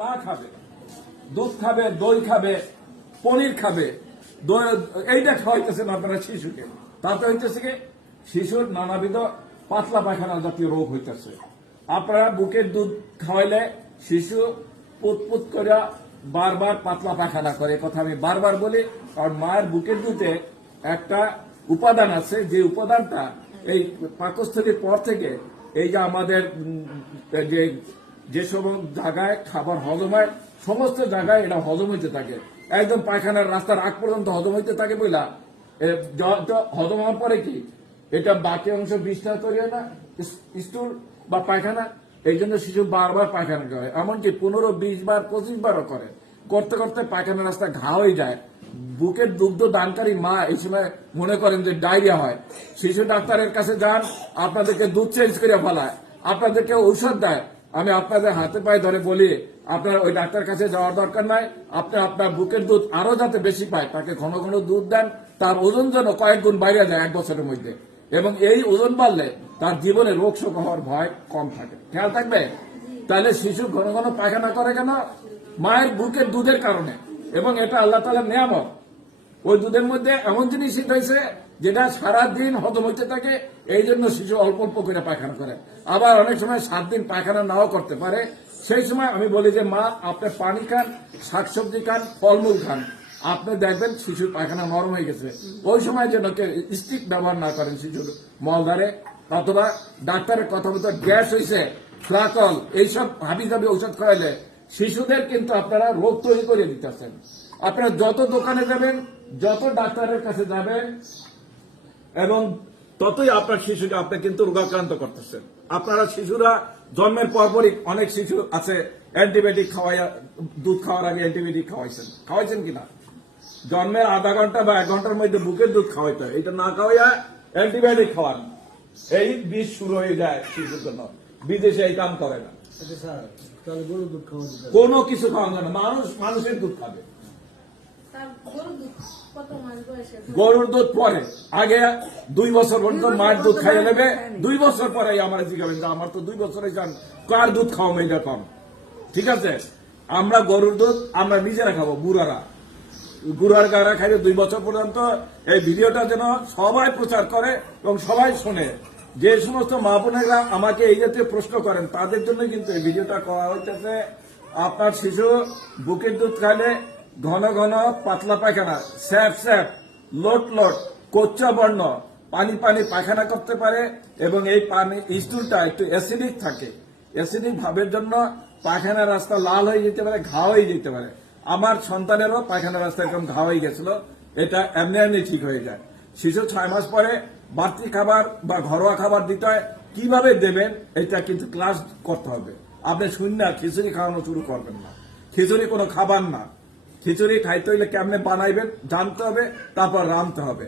মা খাবে, দুধ খাবে, দই খাবে, পনির খাবে, এইটা খাওয়াইতেছেন আপনারা শিশুকে, তাতে হইতেছে কি শিশুর নানাবিধ পাতলা পায়খানা জাতীয় রোগ হইতেছে। আপনারা বুকের দুধ খাওয়াইলে শিশু পুতপুত করে বারবার পাতলা পায়খানা করে, কথা আমি বারবার বলি। কারণ মায়ের বুকের দুধে একটা উপাদান আছে, যে উপাদানটা এই পাকস্থলীর পর থেকে এই যে আমাদের যে সব জায়গায় খাবার হজম হয় সমস্ত জায়গায় এটা হজম হইতে থাকে, একদম পায়খানার রাস্তার আগ পর্যন্ত হজম হইতে থাকে। বইলা হজম হওয়ার পরে কি এটা বাকি অংশ বিস্তার তৈরি হয় না, স্টুল বা পায়খানা, এই জন্য শিশু বারবার পায়খানা করে, এমনকি 15, 20 বার 25 বারও করে। করতে করতে পায়খানার রাস্তা ঘা হয়ে যায়। বুকের দুগ্ধ দানকারী মা এই সময় মনে করেন যে ডায়রিয়া হয়, শিশু ডাক্তারের কাছে যান, আপনাদেরকে দুধ চেঞ্জ করে ফেলায়, আপনাদেরকে ঔষধ দেয়। আমি আপনাদের হাতে পায়ে ধরে বলি, আপনার ওই ডাক্তার কাছে যাওয়ার দরকার নাই। আপনি আপনার বুকের দুধ আরো যাতে বেশি পায় তাকে ঘন ঘন দুধ দেন, তার ওজন যেন কয়েক গুণ বাইরে যায় 1 বছরের মধ্যে, এবং এই ওজন বাড়লে তার জীবনে রোগ শোক হওয়ার ভয় কম থাকে। খেয়াল থাকবে। তাহলে শিশু ঘন ঘন পায়খানা করে কেন? মায়ের বুকের দুধের কারণে, এবং এটা আল্লাহ তাআলার নিয়ামত। ওই দুধের মধ্যে এমন জিনিস রয়েছে যেটা সারাদিন হজম হইতে থাকে, এই জন্য শিশু অল্প অল্প করে পায়খানা করে। আবার অনেক সময় 7 দিন পায়খানা নাও করতে পারে। সেই সময় আমি বলি যে মা আপনি পানি খান, শাকসবজি খান, ফলমূল খান, আপনি দেখবেন শিশুর পায়খানা নরম হয়ে গেছে। ওই সময় যেন স্টিক ব্যবহার না করেন শিশুর মলদ্বারে, অথবা ডাক্তারের কথা মতো গ্যাস হয়েছে, ফ্লাকল, এইসব হাবি জাবি ঔষধ খাওয়াইলে শিশুদের কিন্তু আপনারা রোগ তৈরি করে দিতেছেন। আপনারা যত দোকানে যাবেন, যত ডাক্তারের কাছে যাবেন, এবং ততই আপনার শিশুকে আপনি কিন্তু রোগাক্রান্ত করতেছেন। আপনারা শিশুরা জন্মের পরপরই অনেক শিশু আছে অ্যান্টিবায়োটিক খাওয়াইয়া, দুধ খাওয়ার আগে অ্যান্টিবায়োটিক খাওয়াইছেন কিনা? জন্মের আধা ঘন্টা বা 1 ঘন্টার মধ্যে বুকের দুধ খাওয়াইতে হয়, এটা না খাওয়াইয়া অ্যান্টিবায়োটিক খাওয়ান, এই বিষ শুরু হয়ে যায় শিশুর জন্য। বিদেশে এই কাম করে না, কোনো কিছু খাওয়ানো যায় না, মানুষের দুধ খাবে। গরুর দুধ পরে, আগে 2 বছর পর্যন্ত মায়ের দুধ খাইয়ে নেবে, 2 বছর পরে আমার জিজ্ঞাবেন যে আমার তো 2 বছরে যান, কার দুধ খাওয়াবো এটা কম। ঠিক আছে, আমরা গরুর দুধ আমরা নিজেরা খাবো, বুড়ার গাড়া খাইলে 2 বছর পর্যন্ত। এই ভিডিওটা যেন সবাই প্রচার করে এবং সবাই শোনে। যে সমস্ত মা বোনেরা আমাকে এই জাতীয় প্রশ্ন করেন তাদের জন্য কিন্তু এই ভিডিওটা করা হইতেছে। আপনার শিশু বুকের দুধ খাইলে ঘন ঘন পাতলা পায়খানা, স্যাপ লোট কোচ্চা বর্ণ, পানি পায়খানা করতে পারে, এবং এই পানি স্টুলটা একটু অ্যাসিডিক থাকে। অ্যাসিডিক ভাবের জন্য পায়খানার রাস্তা লাল হয়ে যেতে পারে, ঘা হয়ে যেতে পারে। আমার সন্তানেরও পায়খানার রাস্তা এরকম ঘা হয়ে গেছিল, এটা এমনি ঠিক হয়ে যায়। শিশু 6 মাস পরে বাড়তি খাবার বা ঘরোয়া খাবার দিতে হয়, কিভাবে দেবেন এটা কিন্তু ক্লাস করতে হবে। আপনি শূন্য খিচুড়ি খাওয়ানো শুরু করবেন না, খিচুড়ি কোনো খাবার না। খিচুড়ি খাইতে হইলে কেমনে বানাইবেন জানতে হবে, তারপর রাঁধতে হবে।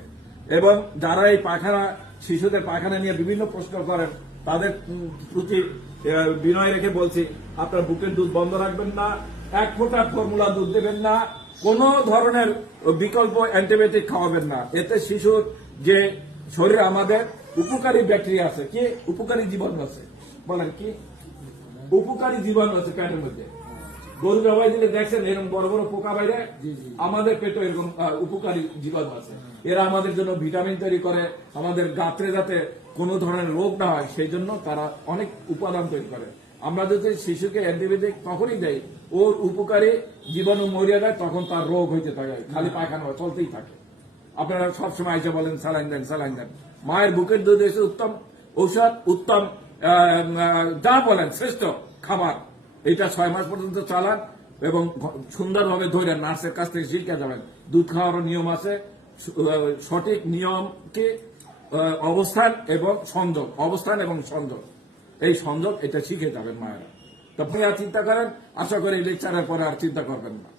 এবং যারা এই পায়খানা, শিশুদের পায়খানা নিয়ে বিভিন্ন প্রশ্ন করেন, তাদের প্রতি বিনয় রেখে বলছি, আপনার বুকের দুধ বন্ধ রাখবেন না, 1 ফোঁটা ফর্মুলা দুধ দেবেন না, কোন ধরনের বিকল্প অ্যান্টিবায়োটিক খাওয়াবেন না। এতে শিশুর যে শরীরে আমাদের উপকারী ব্যাকটেরিয়া আছে, কি উপকারী জীবাণু আছে, বলেন কি উপকারী জীবাণু আছে পেটের মধ্যে। গরু জবাই দিলে দেখছেন এরকম বড় বড় পোকা বাইরে, আমাদের পেটে এরকম উপকারী জীবাণু আছে। এরা আমাদের জন্য ভিটামিন তৈরি করে, আমাদের গাত্রে যাতে কোনো ধরনের রোগ না হয় সেই জন্য তারা অনেক উপাদান তৈরি করে। আমরা যদি শিশুকে অ্যান্টিবায়োটিক তখনই দেয়, ওর উপকারী জীবাণু মরিয়া যায়, তখন তার রোগ হইতে থাকে, খালি পায়খানা চলতেই থাকে। আপনারা সবসময় এসে বলেন স্যালাইন দেন। মায়ের বুকের দুধ এসে উত্তম ঔষধ, উত্তম যা বলেন শ্রেষ্ঠ খাবার। এটা 6 মাস পর্যন্ত চালান এবং সুন্দরভাবে ধরে নার্সের কাছ থেকে শিখে যাবেন। দুধ খাওয়ারও নিয়ম আছে, সঠিক নিয়মকে অবস্থান এবং সংযোগ, এই সংযোগ এটা শিখে যাবেন মায়েরা। তো আপনি আর চিন্তা করেন, আশা করি লেকচারের পরে আর চিন্তা করবেন না।